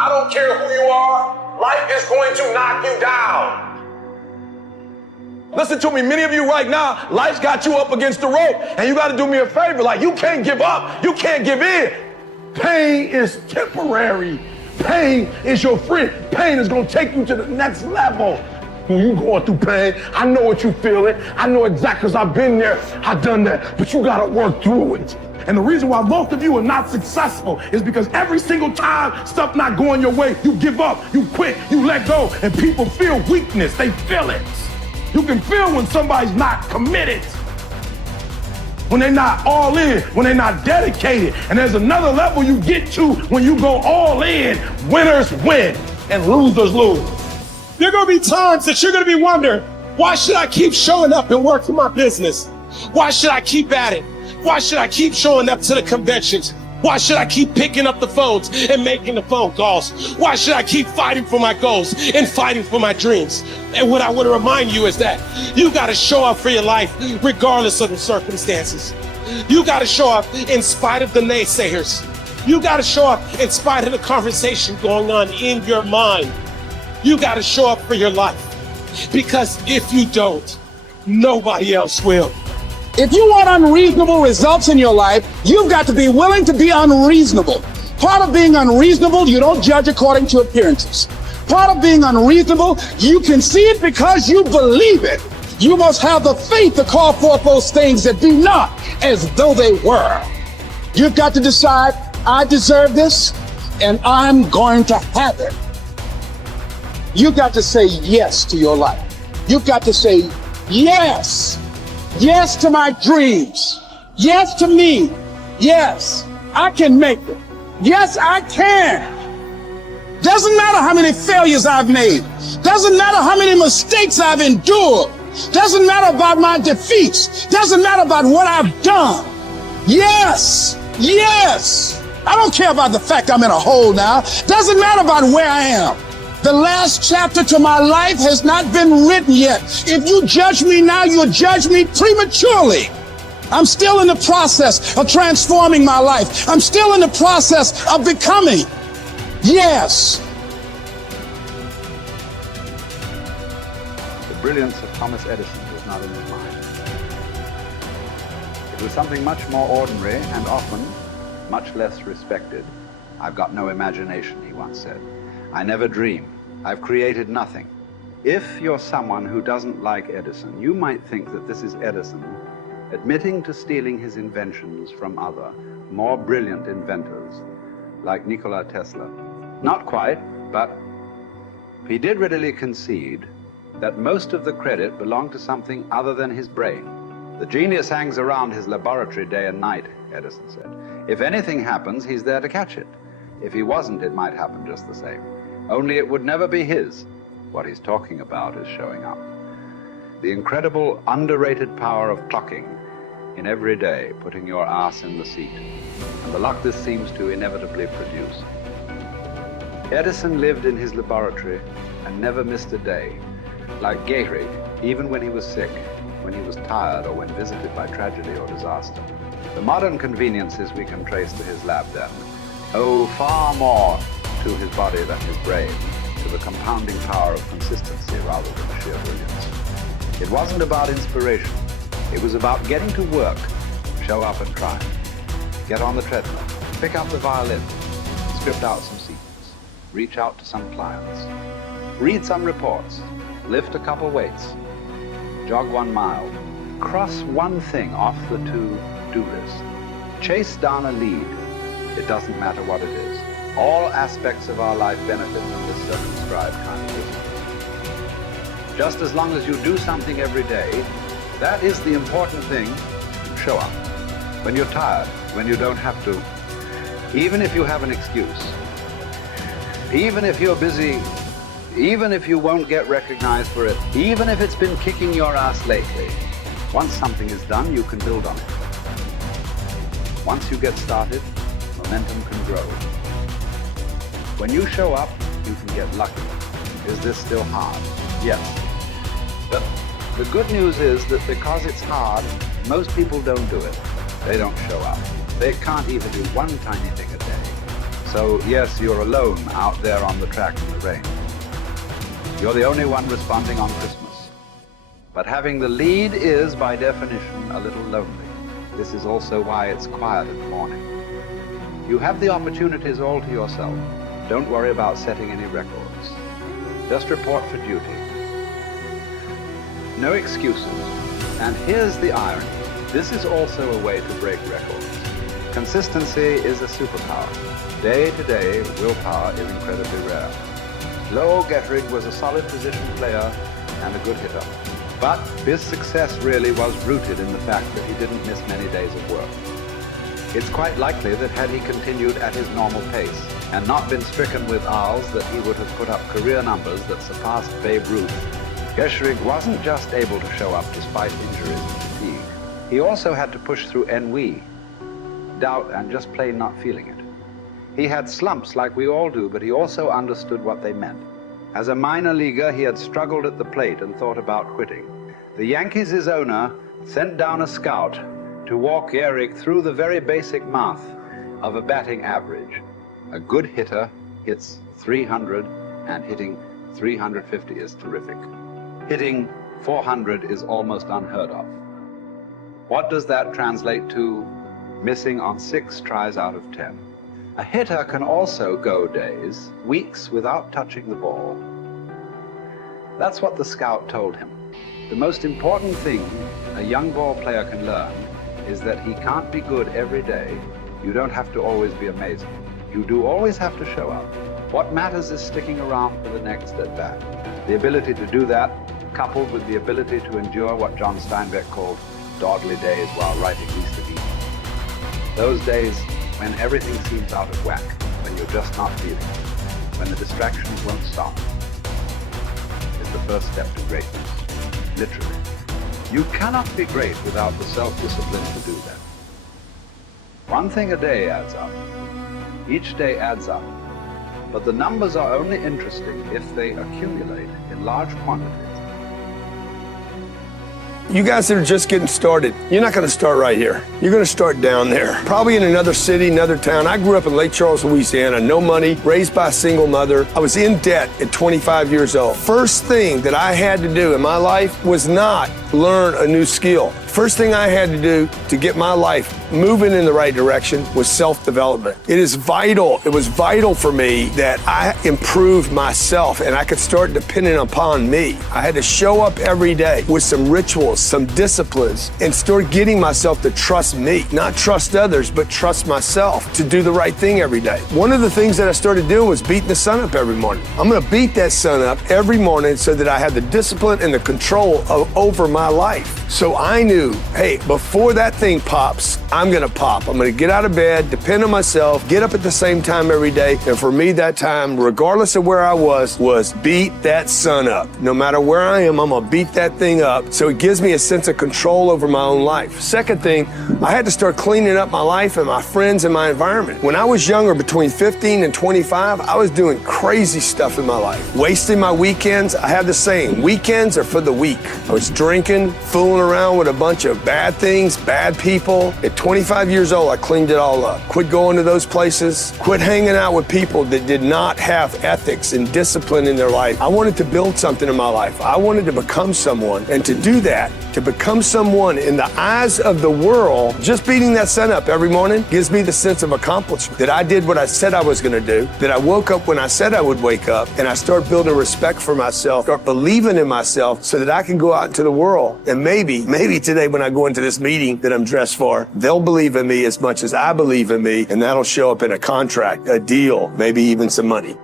I don't care who you are. Life is going to knock you down. Listen to me, many of you right now, life's got you up against the rope, and you got to do me a favor. Like, you can't give up. You can't give in. Pain is temporary. Pain is your friend. Pain is going to take you to the next level. When you going through pain, I know what you feeling. I know exactly, because I've been there. I've done that. But you got to work through it. And the reason why most of you are not successful is because every single time stuff not going your way, you give up, you quit, you let go, and people feel weakness. They feel it. You can feel when somebody's not committed, when they're not all in, when they're not dedicated. And there's another level you get to when you go all in. Winners win and losers lose. There are going to be times that you're going to be wondering, why should I keep showing up and working my business? Why should I keep at it? Why should I keep showing up to the conventions? Why should I keep picking up the phones and making the phone calls? Why should I keep fighting for my goals and fighting for my dreams? And what I want to remind you is that you got to show up for your life regardless of the circumstances. You got to show up in spite of the naysayers. You got to show up in spite of the conversation going on in your mind. You got to show up for your life, because if you don't, nobody else will. If you want unreasonable results in your life, you've got to be willing to be unreasonable. Part of being unreasonable, you don't judge according to appearances. Part of being unreasonable, you can see it because you believe it. You must have the faith to call forth those things that be not as though they were. You've got to decide, I deserve this, and I'm going to have it. You've got to say yes to your life. You've got to say yes. Yes to my dreams. Yes to me. Yes, I can make it. Yes, I can. Doesn't matter how many failures I've made. Doesn't matter how many mistakes I've endured. Doesn't matter about my defeats. Doesn't matter about what I've done. Yes, yes. I don't care about the fact I'm in a hole now. Doesn't matter about where I am. The last chapter to my life has not been written yet. If you judge me now, you'll judge me prematurely. I'm still in the process of transforming my life. I'm still in the process of becoming. Yes. The brilliance of Thomas Edison was not in his mind. It was something much more ordinary and often much less respected. I've got no imagination, he once said. I never dream. I've created nothing. If you're someone who doesn't like Edison, you might think that this is Edison admitting to stealing his inventions from other, more brilliant inventors, like Nikola Tesla. Not quite, but he did readily concede that most of the credit belonged to something other than his brain. The genius hangs around his laboratory day and night, Edison said. If anything happens, he's there to catch it. If he wasn't, it might happen just the same. Only it would never be his. What he's talking about is showing up. The incredible, underrated power of clocking in every day, putting your ass in the seat, and the luck this seems to inevitably produce. Edison lived in his laboratory and never missed a day. Like Gehrig, even when he was sick, when he was tired, or when visited by tragedy or disaster. The modern conveniences we can trace to his lab then owe far more to his body than his brain, to the compounding power of consistency rather than sheer brilliance. It wasn't about inspiration. It was about getting to work, show up and try. Get on the treadmill, pick up the violin, script out some sequence, reach out to some clients, read some reports, lift a couple weights, jog 1 mile, cross one thing off the to-do list, chase down a lead. It doesn't matter what it is. All aspects of our life benefit from this circumscribed kind of wisdom. Just as long as you do something every day, that is the important thing. Show up. When you're tired, when you don't have to, even if you have an excuse, even if you're busy, even if you won't get recognized for it, even if it's been kicking your ass lately, once something is done, you can build on it. Once you get started, momentum can grow. When you show up, you can get lucky. Is this still hard? Yes. But the good news is that because it's hard, most people don't do it. They don't show up. They can't even do one tiny thing a day. So yes, you're alone out there on the track in the rain. You're the only one responding on Christmas. But having the lead is, by definition, a little lonely. This is also why it's quiet in the morning. You have the opportunities all to yourself. Don't worry about setting any records. Just report for duty. No excuses. And here's the irony. This is also a way to break records. Consistency is a superpower. Day to day, willpower is incredibly rare. Lowell Gettrig was a solid position player and a good hitter. But his success really was rooted in the fact that he didn't miss many days of work. It's quite likely that had he continued at his normal pace and not been stricken with R's, that he would have put up career numbers that surpassed Babe Ruth. Gettrig wasn't just able to show up despite injuries and fatigue. He also had to push through ennui, doubt, and just plain not feeling it. He had slumps like we all do, but he also understood what they meant. As a minor leaguer, he had struggled at the plate and thought about quitting. The Yankees' owner sent down a scout to walk Gehrig through the very basic math of a batting average. A good hitter hits 300, and hitting 350 is terrific. Hitting 400 is almost unheard of. What does that translate to? Missing on 6 tries out of 10. A hitter can also go days, weeks without touching the ball. That's what the scout told him. The most important thing a young ball player can learn is that he can't be good every day. You don't have to always be amazing. You do always have to show up. What matters is sticking around for the next at-bat. The ability to do that, coupled with the ability to endure what John Steinbeck called dogly days while writing Easter Eve. Those days when everything seems out of whack, when you're just not feeling it, when the distractions won't stop, is the first step to greatness, literally. You cannot be great without the self-discipline to do that. One thing a day adds up. Each day adds up. But the numbers are only interesting if they accumulate in large quantities. You guys that are just getting started, you're not going to start right here. You're going to start down there, probably in another city, another town. I grew up in Lake Charles, Louisiana, no money, raised by a single mother. I was in debt at 25 years old. First thing that I had to do in my life was not learn a new skill. First thing I had to do to get my life moving in the right direction was self-development. It is vital. It was vital for me that I improved myself and I could start depending upon me. I had to show up every day with some rituals, some disciplines, and start getting myself to trust me, not trust others, but trust myself to do the right thing every day. One of the things that I started doing was beating the sun up every morning. I'm going to beat that sun up every morning so that I have the discipline and the control over my life. So I knew, hey, before that thing pops, I'm going to pop. I'm going to get out of bed, depend on myself, get up at the same time every day. And for me, that time, regardless of where I was beat that sun up. No matter where I am, I'm going to beat that thing up. So it gives me a sense of control over my own life. Second thing, I had to start cleaning up my life and my friends and my environment. When I was younger, between 15 and 25, I was doing crazy stuff in my life. Wasting my weekends. I have the saying, weekends are for the weak. I was drinking, fooling around with a bunch of bad things, bad people. At 25 years old, I cleaned it all up. Quit going to those places. Quit hanging out with people that did not have ethics and discipline in their life. I wanted to build something in my life. I wanted to become someone. And to do that, to become someone in the eyes of the world, just beating that sun up every morning gives me the sense of accomplishment, that I did what I said I was going to do, that I woke up when I said I would wake up, and I start building respect for myself, start believing in myself so that I can go out into the world. And maybe today when I go into this meeting that I'm dressed for, they'll believe in me as much as I believe in me, and that'll show up in a contract, a deal, maybe even some money.